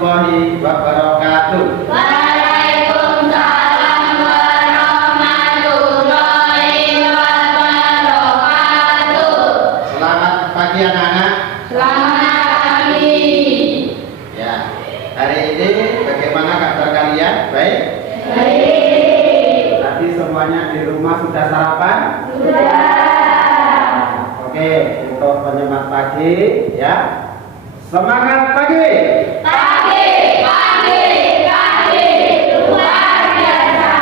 warahmatullahi wabarakatuh. Waalaikumsalam warahmatullahi wabarakatuh. Selamat pagi anak-anak. Selamat pagi. Ya, hari ini bagaimana kabar kalian? Baik? Baik. Tadi semuanya di rumah sudah sarapan? Sudah. Oke, untuk penyemangat pagi ya. Semangat pagi. Pagi, pagi, pagi, luar biasa.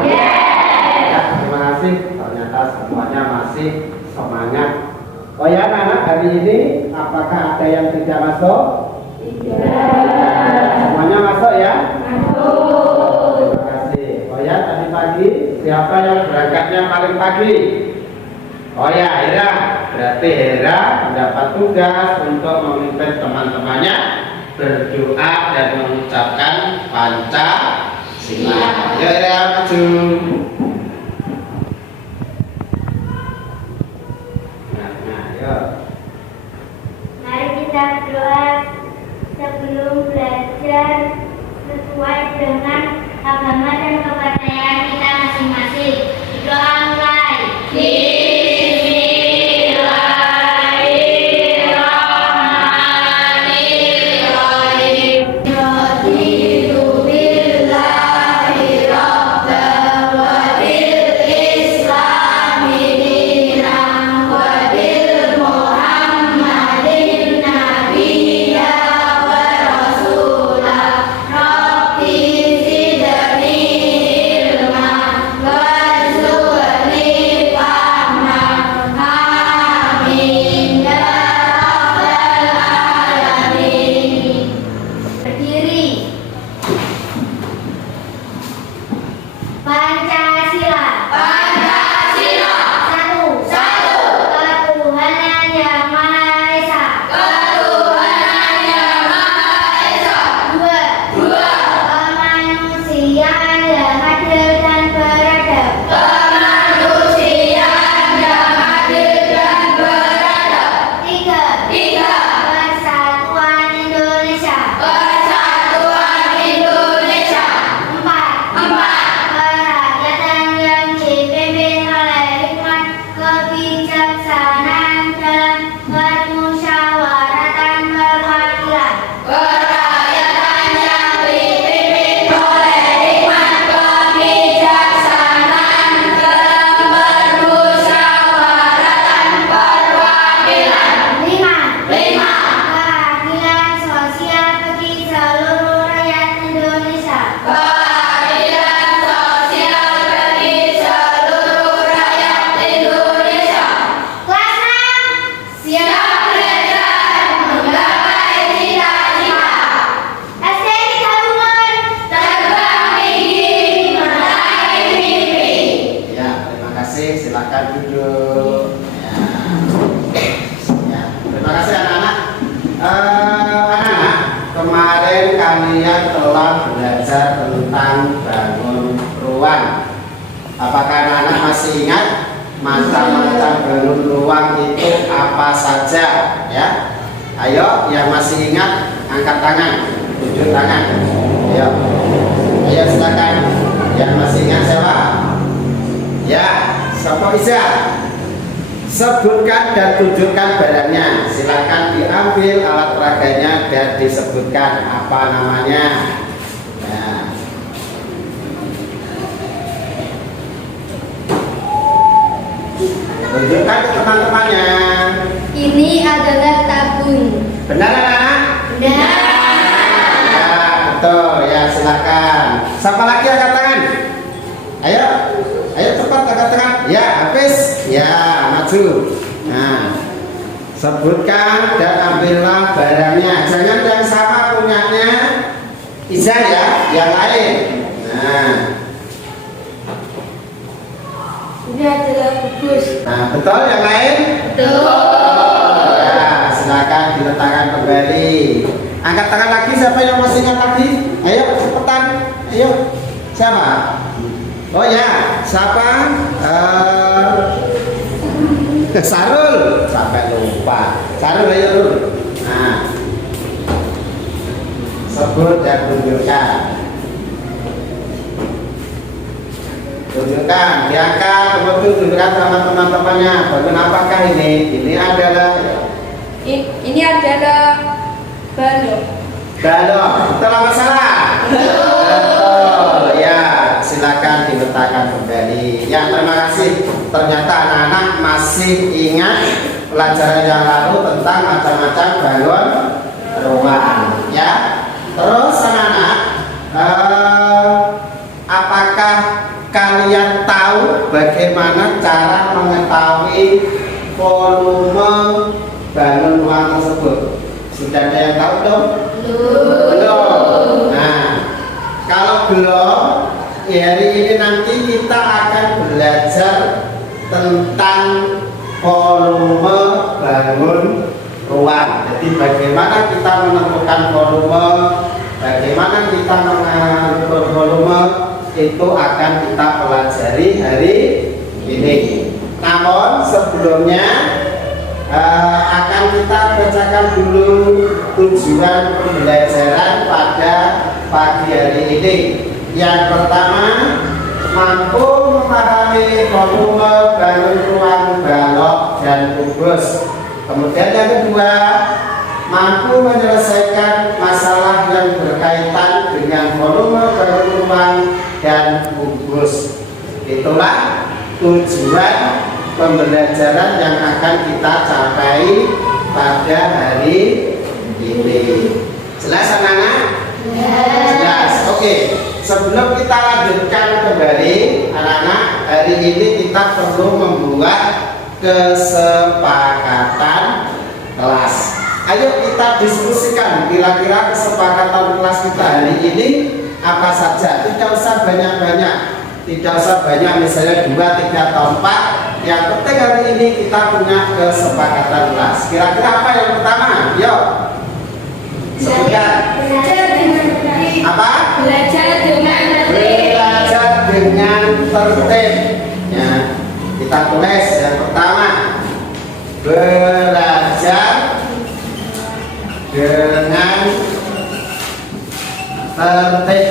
Yes. Ya, terima kasih. Ternyata semuanya masih semangat. Oh ya anak-anak, hari ini apakah ada yang tidak masuk? Tidak. Semuanya masuk ya? Masuk. Terima kasih. Oh ya, tadi pagi siapa yang berangkatnya paling pagi? Oh ya, Hera. Berarti Hera mendapat tugas untuk memimpin teman-temannya berdoa dan mengucapkan Pancasila. Ayo Hera, maju. Nah, ayo. Mari kita berdoa sebelum belajar sesuai dengan agama dan kepercayaan kita masing-masing. Doa mulai. Bismillahirrahmanirrahim. Raditu billahi rabban wa bil islami dinan wa bil Muhammadin nabiyya wa rasulah. Rabbi zidni ilma warzuqni fahma. Amin ya rabbal alamin. Berdiri. Pancasila. Pancasila. Satu. Ketuhanan yang Maha Esa. Ketuhanan yang Maha Esa. Dua. Kemanusiaan yang adil dan beradab. Kemanusiaan yang adil dan beradab. Tiga. Persatuan Indonesia. Persatuan Indonesia. Empat. Kerakyatan yang dipimpin oleh hikmat kebijaksanaan dalam permusyawaratan perwakilan. Kerakyatan yang dipimpin oleh hikmat kebijaksanaan dalam permusyawaratan perwakilan. Lima. Keadilan sosial bagi seluruh rakyat Indonesia. Keadilan sosial bagi seluruh rakyat Indonesia. Kelas 6 siap belajar menggapai cita-cita. SD Tiga Bungur terbang tinggi meraih mimpi. Ya, terima kasih. Silakan duduk. Ya, terima kasih anak-anak. Anak-anak, kemarin kalian telah belajar tentang bangun ruang. Apakah anak-anak masih ingat macam-macam bangun ruang itu apa saja? Ya, ayo yang masih ingat angkat tangan, tunjuk tangan. Ayo silakan. Yang masih ingat siapa? Ya, siapa bisa? Sebutkan dan tunjukkan barangnya. Silakan diambil alat peraganya dan disebutkan apa namanya. Ya. Tunjukkan ke teman-temannya. Ini adalah tabung. Benar anak-anak? Benar. Ya, betul. Ya, silakan. Siapa lagi angkat tangan? Ayo cepat angkat tangan. Ya, habis. Ya, maju. Nah, sebutkan dan ambillah barangnya. Jangan yang sama punyanya Iza ya, yang lain. Nah, Ini adalah gugus. nah betul yang lain. Betul. Ya, silakan diletakkan kembali. Angkat tangan lagi. Siapa yang masih ingat lagi? Ayo cepetan. Ayo. Siapa? Oh ya, siapa? Sarul. Sampai lupa. Sarul ayo dulu. Nah, Sebut dan tunjukkan. Tunjukkan, diangkat, kemudian tunjukkan sama teman-temannya. Bagian apakah ini? Ini adalah balok. balok. Betul apa salah? Betul. Ya, silakan diletakkan kembali. Ya, terima kasih. Ternyata anak-anak masih ingat pelajaran yang lalu tentang macam-macam balon ruang. Ya. Terus anak-anak, apakah kalian tahu bagaimana cara mengetahui volume balon ruang tersebut? Sudah ada yang tahu dong? Belum. Nah, kalau belum, hari ini nanti kita akan belajar tentang volume balon ruang. Jadi bagaimana kita menentukan volume, bagaimana kita mengatur volume, itu akan kita pelajari hari ini. Namun sebelumnya akan kita bacakan dulu tujuan pembelajaran pada pagi hari ini. Yang pertama, mampu memahami volume balon ruang balok dan kubus. Kemudian yang kedua, mampu menyelesaikan masalah yang berkaitan dengan volume balon ruang dan kubus. Itulah tujuan pembelajaran yang akan kita capai pada hari ini. Jelas anak-anak? Jelas. Oke. Sebelum kita lanjutkan kembali, anak-anak, hari ini kita perlu membuat kesepakatan kelas. Ayo kita diskusikan kira-kira kesepakatan kelas kita hari ini apa saja. Tidak usah banyak-banyak, tidak usah banyak, misalnya 2, 3, atau 4. Yang penting hari ini kita punya kesepakatan kelas. Kira-kira apa yang pertama? Yuk sebutkan. Apa? Belajar dengan tertib. Belajar dengan tertib. Ya, kita tulis yang pertama, belajar dengan tertib.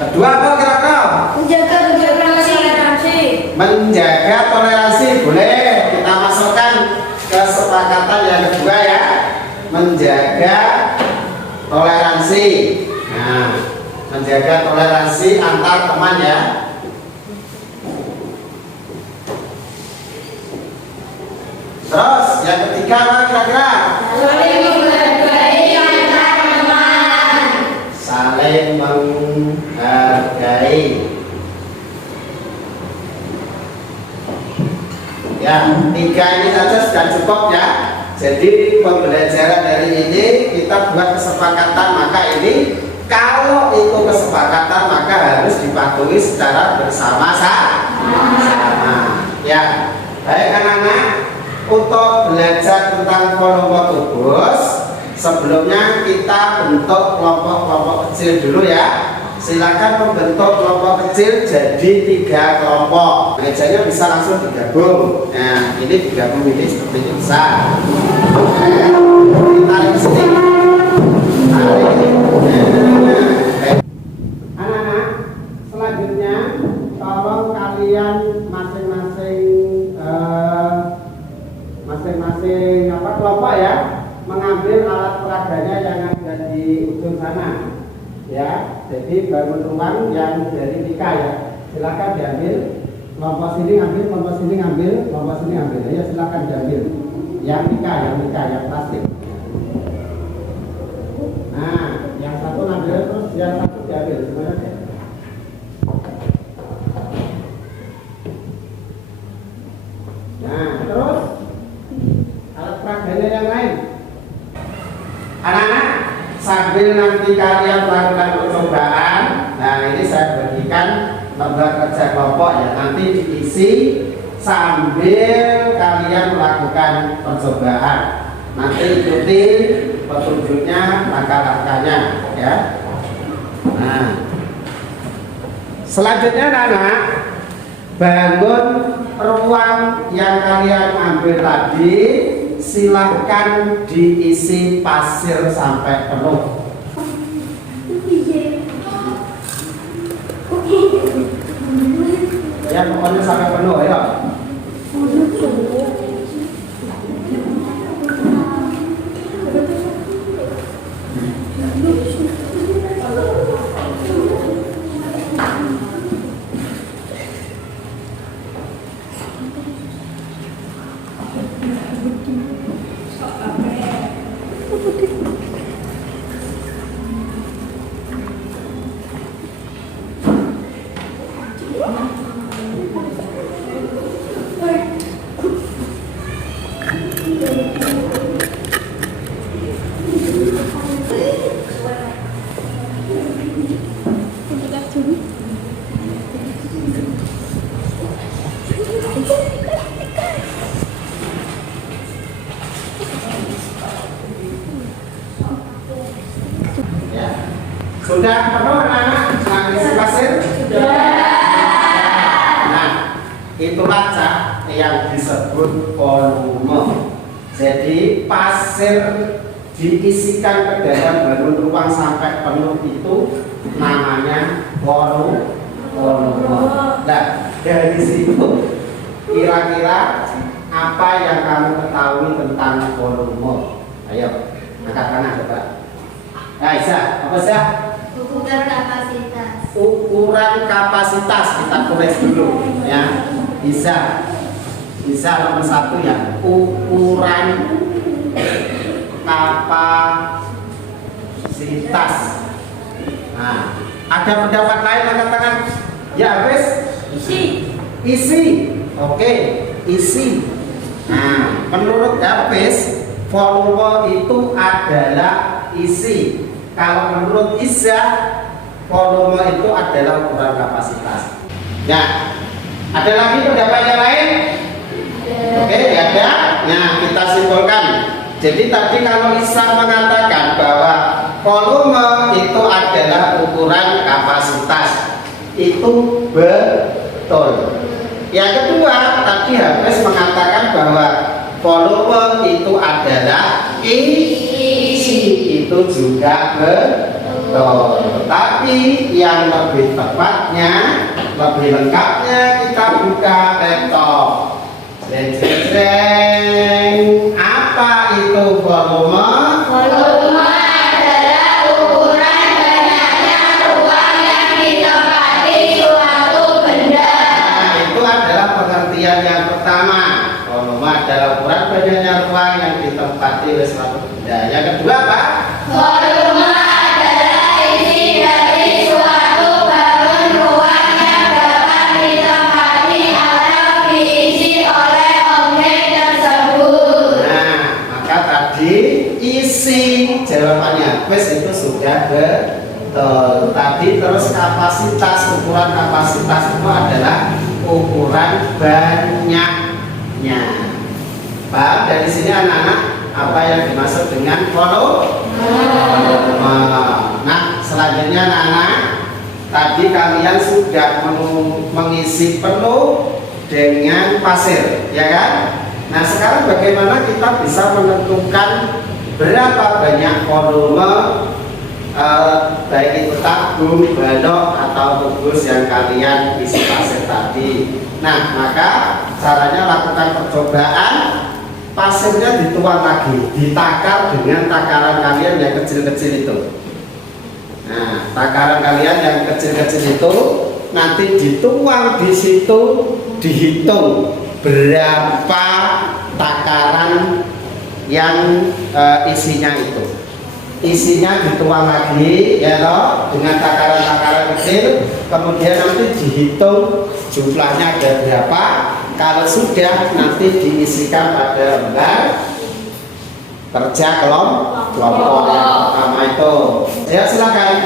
Kedua apa kira-kira? Menjaga toleransi. Menjaga toleransi, boleh kita masukkan kesepakatan yang kedua ya. Menjaga toleransi. Nah, menjaga toleransi antar teman ya. Terus yang ketiga apa kira-kira? Saling menghargai antar teman. Saling menghargai. Ya, 3 ini saja sudah cukup ya. Jadi pembelajaran hari ini kita buat kesepakatan, maka ini kalau itu kesepakatan maka harus dipatuhi secara bersama-sama. Ya, baik anak-anak, untuk belajar tentang volume kubus, sebelumnya kita bentuk kelompok-kelompok kecil dulu ya. Silakan membentuk kelompok kecil jadi 3 kelompok. Mejanya bisa langsung digabung. Nah, ini digabung ini seperti ini bisa. Tarik sini. Anak-anak, selanjutnya tolong kalian masing-masing kelompok ya, mengambil alat peraganya yang ada di ujung sana. Ya, jadi balon ruang yang dari Tika ya, silakan diambil. Kelompok sini ngambil, kelompok sini ngambil, kelompok sini ngambil. Ya, silakan diambil. Yang Tika, yang plastik. Nah, yang satu ngambil terus yang satu diambil semuanya. Nah, terus alat peraganya yang lain. Anak-anak, sambil nanti kalian melakukan percobaan, nah ini saya bagikan lembar kerja kelompok ya, nanti diisi sambil kalian melakukan percobaan. Nanti ikuti petunjuknya, langkah-langkahnya ya. Nah, selanjutnya anak-anak, bangun ruang yang kalian ambil tadi silahkan diisi pasir sampai penuh. Ya pokoknya sampai penuh ya. Sudah penuh anak-anak isi pasir? Nah, itulah yang disebut volume. Jadi pasir diisikan ke dalam balon ruang sampai penuh itu namanya volume. Nah, dari situ kira-kira apa yang kamu ketahui tentang volume? Ayo, angkat tangan coba. Nah, Isa, apa sih? Ukuran kapasitas. Ukuran kapasitas kita tulis dulu ya. Bisa nomor 1 ya. Ukuran kapasitas. Nah, ada pendapat lain angkat tangan. Ya, habis isi. Oke, isi. Nah, menurut Hafiz, volume itu adalah isi. Kalau menurut Iza, volume itu adalah ukuran kapasitas. Ya, ada lagi pendapat yang lain? Oke, ada. Nah, kita simpulkan. Jadi tadi kalau Isa mengatakan bahwa volume itu adalah ukuran kapasitas, itu betul. Yang kedua, tadi Hafiz mengatakan bahwa volume itu adalah isi, itu juga betul. Tapi yang lebih tepatnya, lebih lengkapnya kita buka laptop. Apa itu volume? Volume adalah ukuran banyaknya ruang yang ditempati suatu benda. Nah, itu adalah pengertian yang pertama. Volume adalah ukuran banyaknya ruang yang ditempati oleh suatu benda. Yang kedua apa? Volume adalah isi dari suatu balon ruang yang dapat ditempati atau diisi oleh objek tersebut. Nah, maka tadi isi jawabannya Hafiz itu sudah betul. Tadi terus kapasitas, ukuran kapasitas itu adalah ukuran banyaknya. Paham dari sini anak-anak apa yang dimaksud dengan volume? Nah, selanjutnya anak-anak, tadi kalian sudah mengisi penuh dengan pasir, ya kan? Nah, sekarang bagaimana kita bisa menentukan berapa banyak volume baik itu tabung, balok atau kubus yang kalian isi pasir tadi. Nah, maka caranya lakukan percobaan. Pasirnya dituang lagi, ditakar dengan takaran kalian yang kecil-kecil itu. Nah, takaran kalian yang kecil-kecil itu nanti dituang di situ, dihitung berapa takaran yang isinya itu. Isinya dituang lagi, ya loh, dengan takaran-takaran kecil, kemudian nanti dihitung jumlahnya ada berapa. Kalau sudah, nanti diisikan pada lembar kerja kelompok yang pertama itu. Ya, silakan.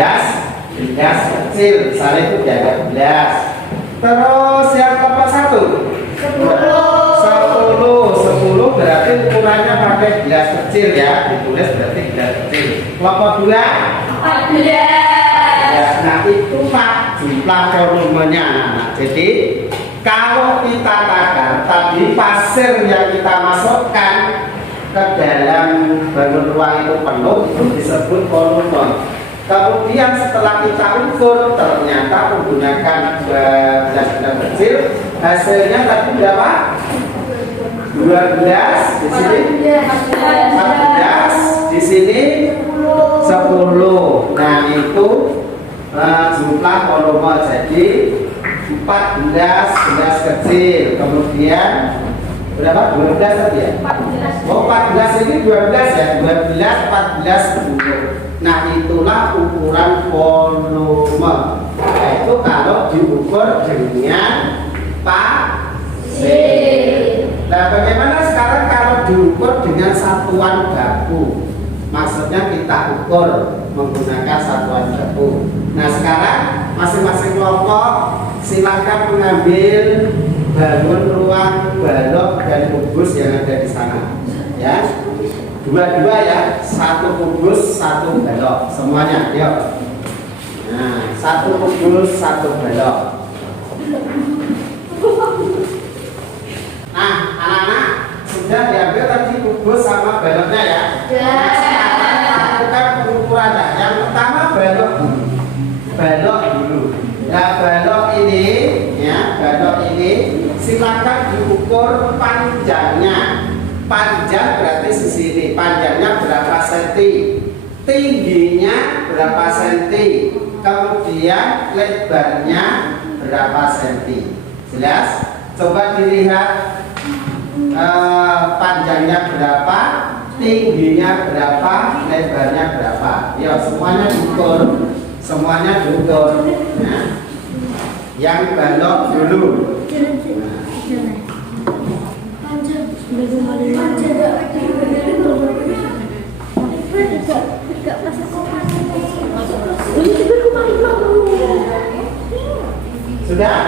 12 kecil, misalnya itu di 12. Terus yang keempat 1 10 berarti ukurannya pakai gelas kecil ya, ditulis berarti gelas kecil. Kelompok 2 14. ya, nah itu Pak jumlah volumenya anak-anak. Jadi kalau kita takar tadi pasir yang kita masukkan ke dalam balon ruang itu penuh, itu disebut volume. Kemudian setelah kita ukur ternyata menggunakan gelas-gelas kecil, hasilnya tadi berapa? 12 di sini, 14 di sini, 10. Nah itu jumlah volume. Jadi 14 gelas kecil. Kemudian berapa? 12 tadi ya? 14. Oh 14 ini 12 ya? 12, 14, 10. Nah itulah ukuran volume. Yaitu kalau diukur dengan pasir. Nah bagaimana sekarang kalau diukur dengan satuan baku? Maksudnya kita ukur menggunakan satuan baku. Nah sekarang masing-masing kelompok silakan mengambil balon ruang, balok dan kubus yang ada di sana. Ya, dua-dua ya, 1 kubus, 1 balok, semuanya. Yuk. Nah, 1 kubus, 1 balok. Nah, anak-anak sudah diambil tadi kubus sama baloknya ya. Nah, sekarang lakukan pengukurannya. Yang pertama balok dulu. Balok dulu. Nah, balok ini ya, balok ini silakan diukur panjangnya. Panjang berarti sisi ini. Panjangnya berapa senti? Tingginya berapa senti? Kemudian lebarnya berapa senti? Jelas? Coba dilihat panjangnya berapa, tingginya berapa, lebarnya berapa. Ya semuanya diukur, semuanya diukur. Nah, yang balok dulu. Sudah?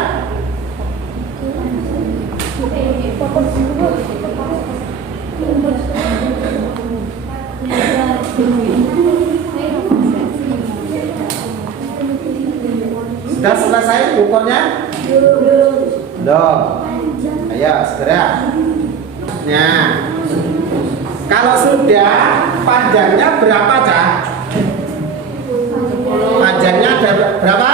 Sudah selesai ukurnya? Belum. Ayo segera. Nah, kalau sudah panjangnya berapa Cak? Panjangnya berapa?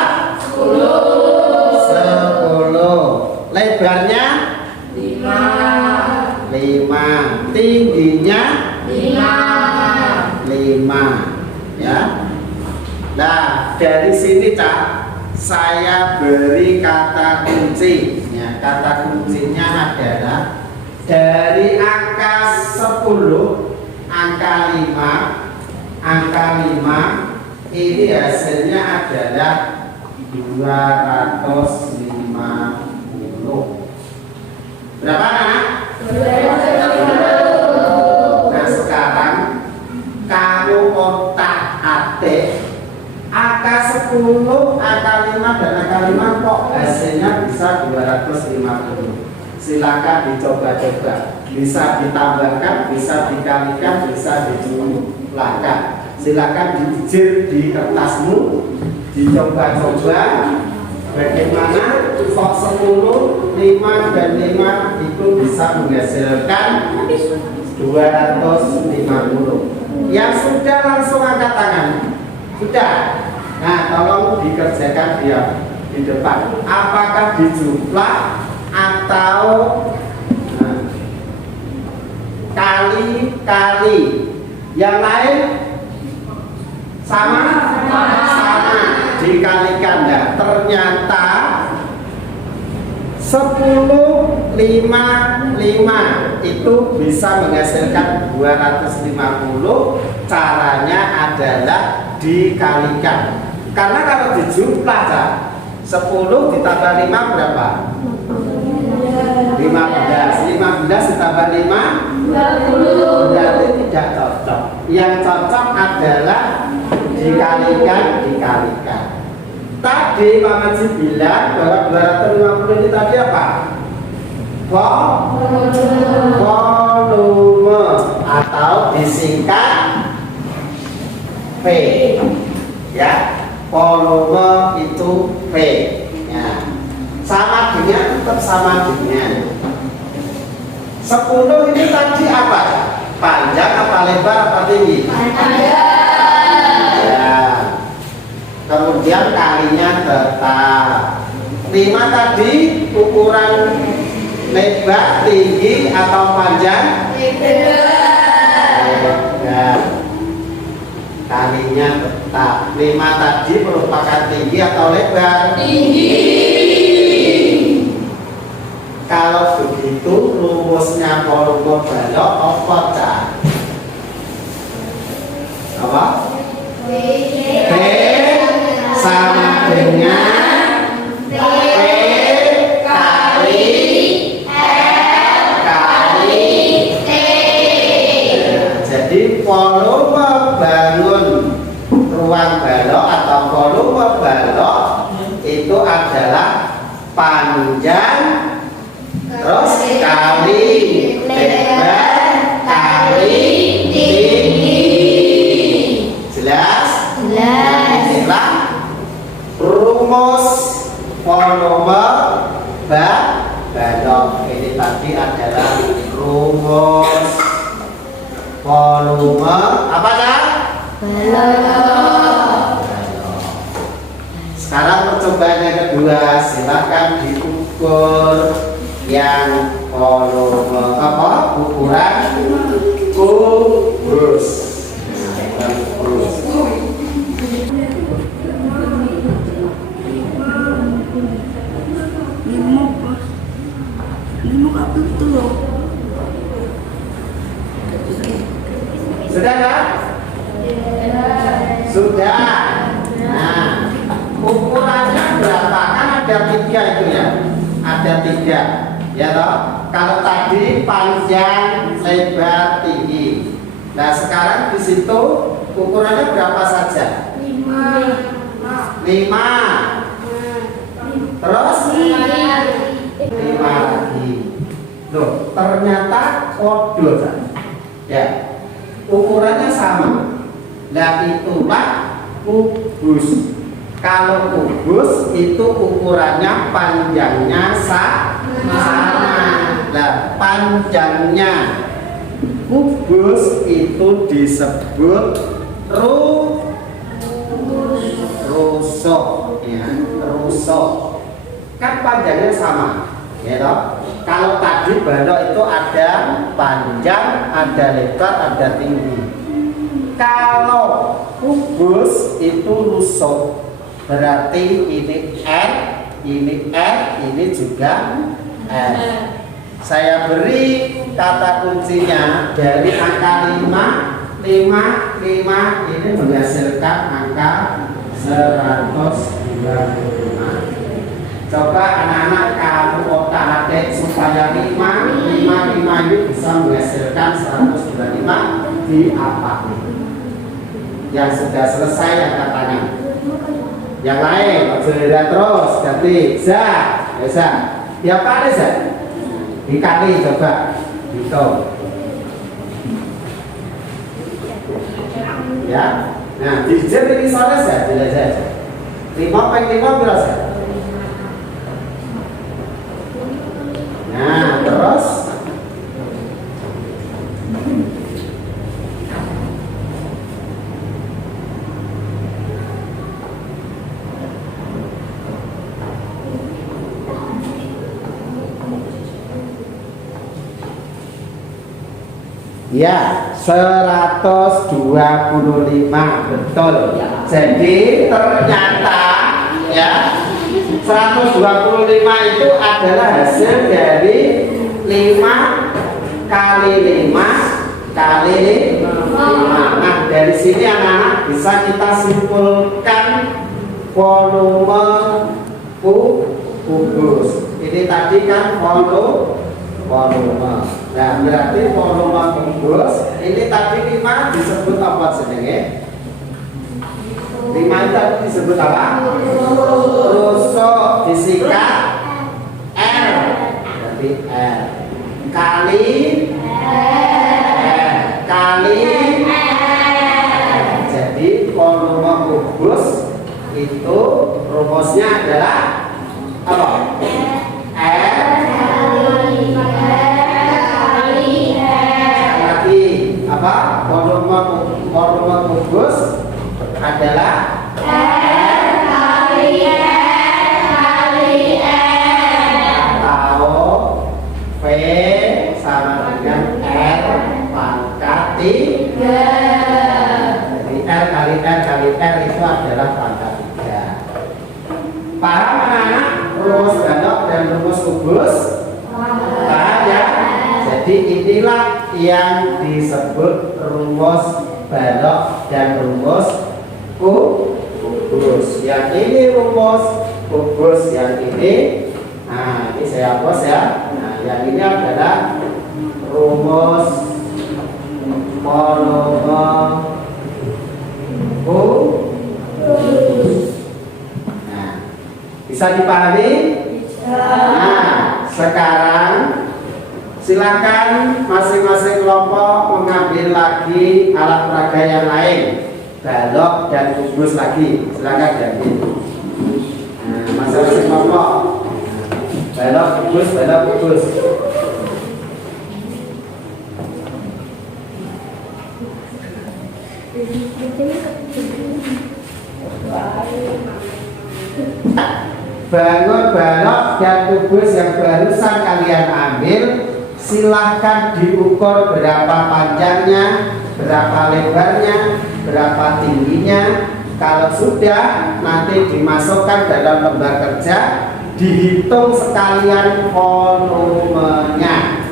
10. Lebarnya 5. Tingginya 5. Ya. Nah, dari sini Cak, saya beri kata kunci. Ya, kata kuncinya adalah dari angka 10, angka 5 ini hasilnya adalah 250. Berapa anak? 250. Nah sekarang kalau otak-atik angka 10, angka 5 dan angka 5 kok hasilnya bisa 250. Silakan dicoba-coba. Bisa ditambahkan, bisa dikalikan, bisa dijumlahkan. Silakan dijijir di kertasmu, dicoba-coba bagaimana kok 10, 5 dan 5 itu bisa menghasilkan 250. Yang sudah langsung angkat tangan. Sudah. Nah, tolong dikerjakan dia di depan. Apakah dijumlah atau kali-kali? Yang lain sama? Dikalikan ya. Ternyata 10, 5, 5 itu bisa menghasilkan 250. Caranya adalah dikalikan. Karena kalau dijumlah 10 ditambah 5 berapa? 15. 15 ditambah 5 20. Berarti tidak cocok. Yang cocok adalah dikalikan. Tadi Pak Maji bilang bahwa 250 ini tadi apa? Volume atau disingkat V. Ya, volume itu V. Ya. Sama dengan tetap sama dengan 10 ini tadi apa? Panjang apa lebar apa tinggi? Ya. Kemudian kalinya tetap 5 tadi ukuran lebar, tinggi atau panjang? Ya. Kalinya tetap 5 tadi merupakan tinggi atau lebar? Tinggi. Kalau begitu rumusnya volume balok apa cak? Apa? V sama dengan V kali L kali T. Jadi volume bangun ruang balok atau volume balok itu adalah panjang terus kali lebar kali tinggi. Jelas? Jelas. Rumus volume balok ini tadi adalah rumus volume apa dah? Balok. Sekarang percobaan yang kedua, silakan diukur yang volume apa? Ukuran kubus. Sudah kan? Sudah. Nah, ukurannya berapa? Kan ada 3 itu ya. Ada 3, ya toh. Kalau tadi panjang, lebar, tinggi. Nah, sekarang di situ ukurannya berapa saja? 5. Terus 5 lagi. Loh, ternyata kode ya. Ukurannya sama. Nah, itulah kubus. Kalau kubus itu ukurannya panjangnya sama. Nah, panjangnya kubus itu disebut rusuk, ya, rusuk. Kan panjangnya sama, ya toh? Kalau tadi balok itu ada panjang, ada lebar, ada tinggi. Kalau kubus itu rusuk, berarti ini R, ini R, ini juga R. Saya beri kata kuncinya dari angka 5 ini menghasilkan angka 125. Coba anak-anak kamu otak-atik supaya 5 ini bisa menghasilkan 125 di apa? Yang sudah selesai angkat tangan. Yang lain, bergerak terus, ganti. Bisa. Ya Pak Reza. Dikali coba. Hitung. Ya. Nah, dijer ini selesai, jelas. 5 berapa? Nah, terus ya 125 betul. Jadi ternyata ya 125 itu adalah hasil dari 5 kali 5 kali 5. Nah, dari sini anak-anak bisa kita simpulkan volume kubus. Ini tadi kan volume. Nah, berarti volume kubus ini tadi 5 disebut apa jenenge? 5 itu disebut apa? Rusuk disikat R berarti R kali kali jadi volume kubus itu rumusnya adalah apa? Lagi apa? Volume kubus adalah atau V sama dengan R pangkat 3. Jadi R kali R kali R itu adalah pangkat 3. Paham anak-anak? Rumus balok dan rumus kubus? Paham ya? Jadi inilah yang disebut rumus balok dan rumus kubus. Yang ini rumus kubus, yang ini, nah ini saya hapus ya. Nah yang ini adalah rumus volume kubus. Nah, bisa dipahami? Nah, sekarang silakan masing-masing kelompok mengambil lagi alat peraga yang lain, balok dan kubus lagi. Silakan diambil. Nah, masing-masing kelompok, balok kubus, balok kubus. Bangun balok dan kubus yang barusan kalian ambil, silahkan diukur berapa panjangnya, berapa lebarnya, berapa tingginya. Kalau sudah, nanti dimasukkan dalam lembar kerja, dihitung sekalian volumenya.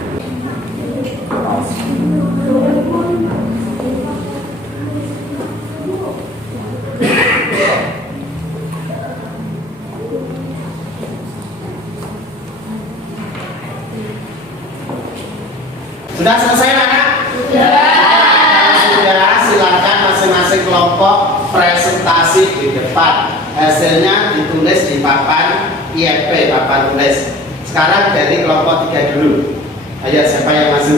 Sudah selesai anak? Sudah, silakan masing-masing kelompok presentasi di depan. Hasilnya ditulis di papan IFP, papan tulis. Sekarang dari kelompok 3 dulu. Ayo, siapa yang maju?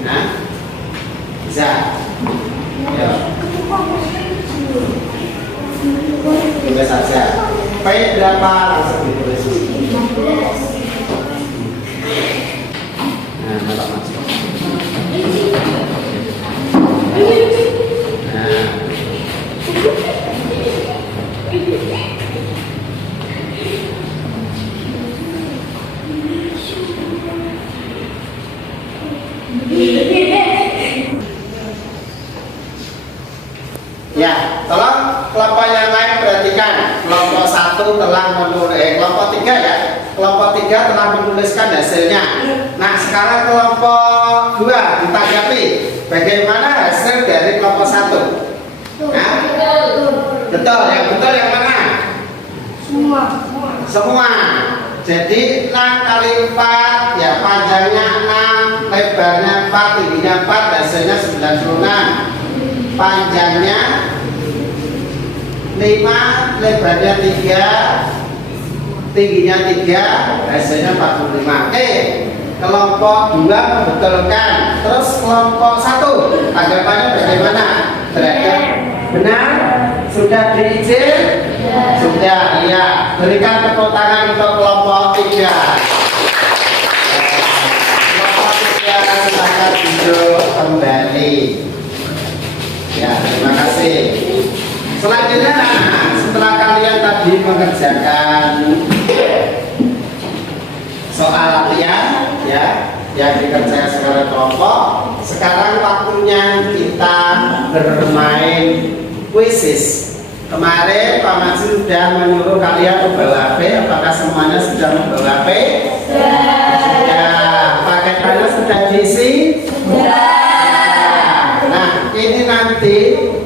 Nah, bisa. Ayo. Tulis saja. P berapa langsung ditulis. Nah, mantap masuk. Nah. Ya, tolong kelompok yang lain perhatikan. Kelompok 1 telah menulis, kelompok 3 ya. Kelompok 3 telah menuliskan hasilnya. Nah, sekarang kelompok 2 ditanggapi. Bagaimana hasil dari kelompok 1? Nah, betul. Yang betul yang mana? Semua. Jadi 6 kali 4 ya, panjangnya 6, lebarnya 4, tingginya 4, hasilnya 96. Panjangnya 5, lebarnya 3, tingginya 3, hasilnya 45. Oke, kelompok 2 membetulkan. Terus kelompok 1 tanggapannya bagaimana? Terhadap benar? Sudah diizin? Sudah, iya. Berikan tepuk tangan untuk kelompok 3. Kelompok 3 silakan duduk kembali. Ya, terima kasih. Selanjutnya, setelah kalian tadi mengerjakan soal latihan, ya, yang dikerjakan secara kelompok, sekarang waktunya kita bermain kuisis. Kemarin Pak Maji sudah menyuruh kalian membawa HP. Apakah semuanya sudah membawa HP? Sudah. Paketannya sudah diisi? Nah, ini nanti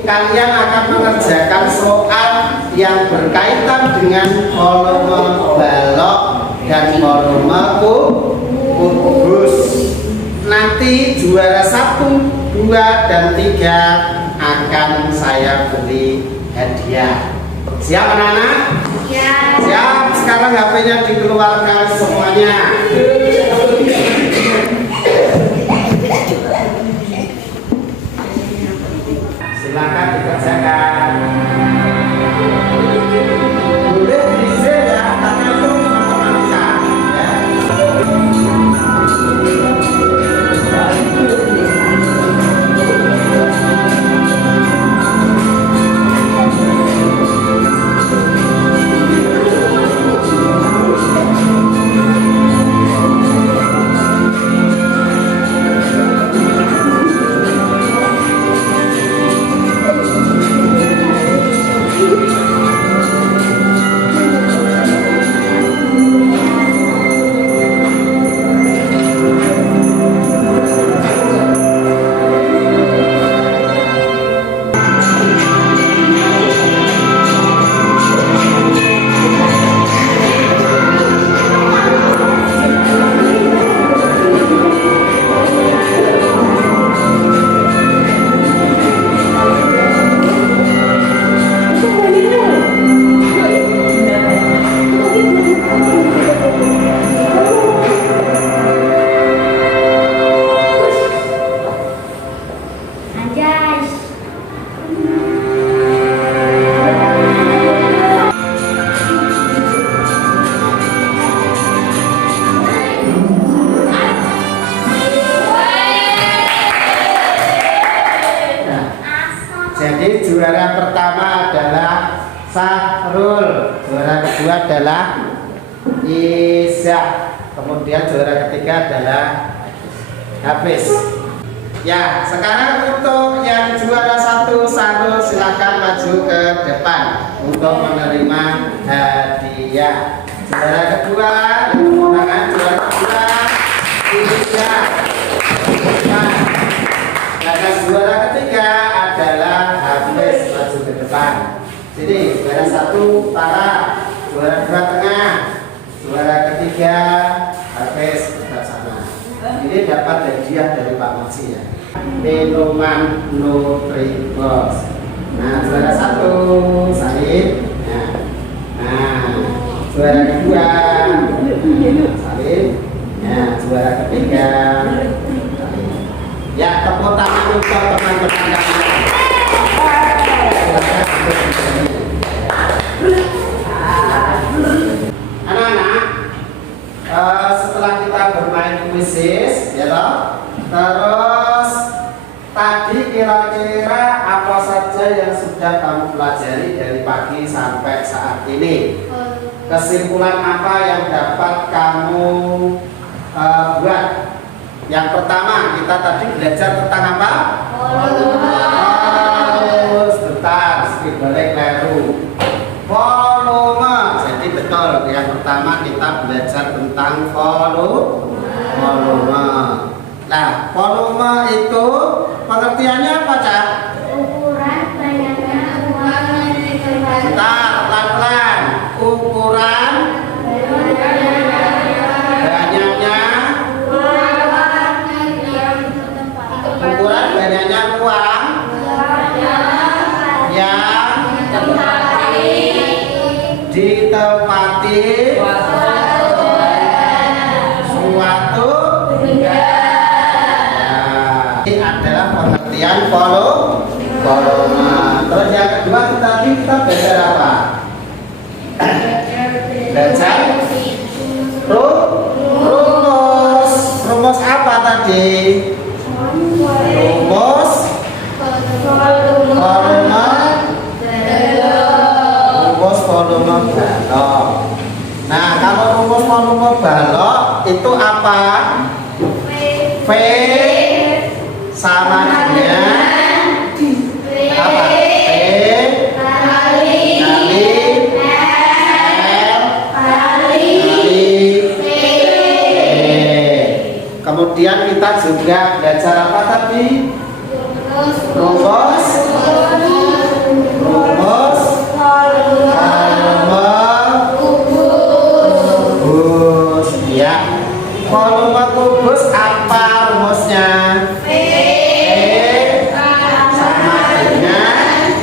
kalian akan mengerjakan soal yang berkaitan dengan volume balok dan volume kubus. Nanti juara 1, 2, dan 3 akan saya beri hadiah. Siap anak-anak? Ya. Siap, sekarang HP-nya dikeluarkan semuanya. Silakan dikerjakan. Boleh diisi ya, karena itu matematika ya. Anjas. Nah, jadi juara pertama adalah Sahrul, juara kedua adalah Isya, kemudian juara ketiga adalah Hafiz. Ya, sekarang untuk yang juara 1 Sahrul silakan maju ke depan untuk menerima hadiah. Juara kedua, tangan juara kedua Isya. Nah, dan juara ketiga adalah Hafiz, maju ke depan. Sini, juara 1 Tara, juara 2 tengah, juara ketiga Hafiz tetap sama. Ini dapat hadiah dari Pak Moksi ya. Minuman Nutribos. Nah, juara 1 Salim. Nah, juara kedua Salim. Nah, juara ketiga Salim. Ya, tepuk tangan untuk teman-teman kalian. Anak-anak, setelah kita bermain kuisis, ya toh, terus tadi kira-kira apa saja yang sudah kamu pelajari dari pagi sampai saat ini? Kesimpulan apa yang dapat kamu buat? Yang pertama, kita tadi belajar tentang apa? Bentar, sedikit balik kleru. Volume. Jadi betul, yang pertama kita belajar tentang volume. Nah, volume itu pengertiannya apa, Cak? Ukuran banyaknya uang yang dikeluarkan. Bentar, pelan-pelan. Ukuran banyaknya uang yang ditempati suatu. Nah, ini adalah pengertian volume. Terus yang kedua tadi kita belajar apa? Belajar rumus. Rumus apa tadi? Rumus volume balok. Nah, kalau rumus volume balok itu apa? V sama dengan apa? V kali L kali V. Kemudian kita juga belajar apa tadi? Rumus kubus. Ya, volume kubus apa rumusnya? V sama dengan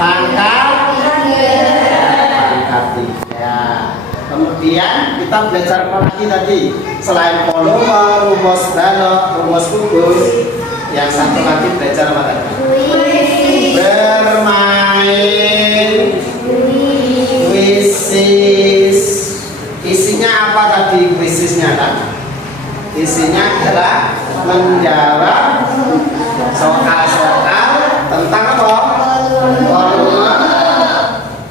pangkat 3. Kemudian kita belajar apa lagi tadi? Selain volume, rumus balok, rumus kubus, yang satu lagi belajar apa tadi? Bermain kuisis. Isinya apa tadi kuisisnya tadi? Isinya adalah menjawab soal-soal tentang apa? Volume,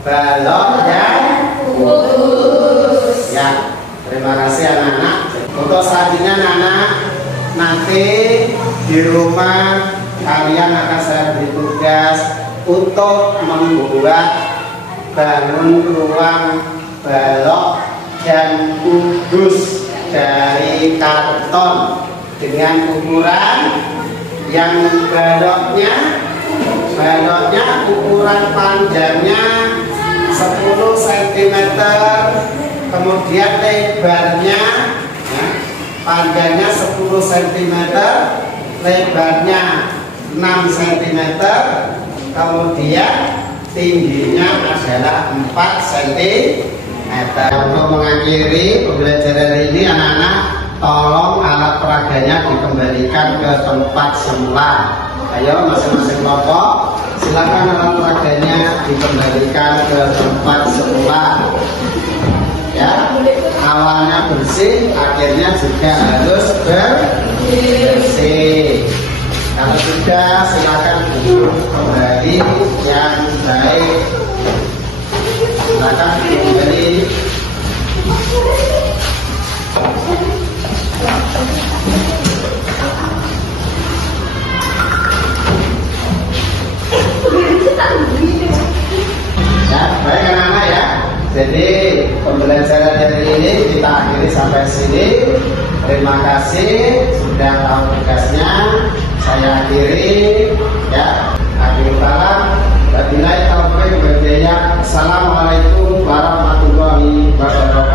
balok, dan kubus. Ya, terima kasih anak-anak. Untuk selanjutnya anak-anak, nanti di rumah kalian akan saya beri tugas untuk membuat bangun ruang balok dan kubus dari karton dengan ukuran yang baloknya ukuran panjangnya 10 cm, kemudian lebarnya panjangnya 10 cm, lebarnya 6 cm, kemudian tingginya adalah 4 cm. Untuk mengakhiri pembelajaran ini anak-anak, tolong alat peraganya dikembalikan ke tempat semula. Ayo masing-masing kelompok, silakan alat peraganya dikembalikan ke tempat semula. Ya, awalnya bersih, akhirnya juga harus bersih. Kalau sudah, silakan duduk kembali yang baik. Silakan kembali. Ya, baik anak-anak ya. Jadi pembelajaran hari ini kita akhiri sampai sini. Terima kasih sudah tahu tugasnya. Saya akhiri ya. Akhir salam. Wabillahi taufiq wal hidayah. Assalamualaikum warahmatullahi wabarakatuh.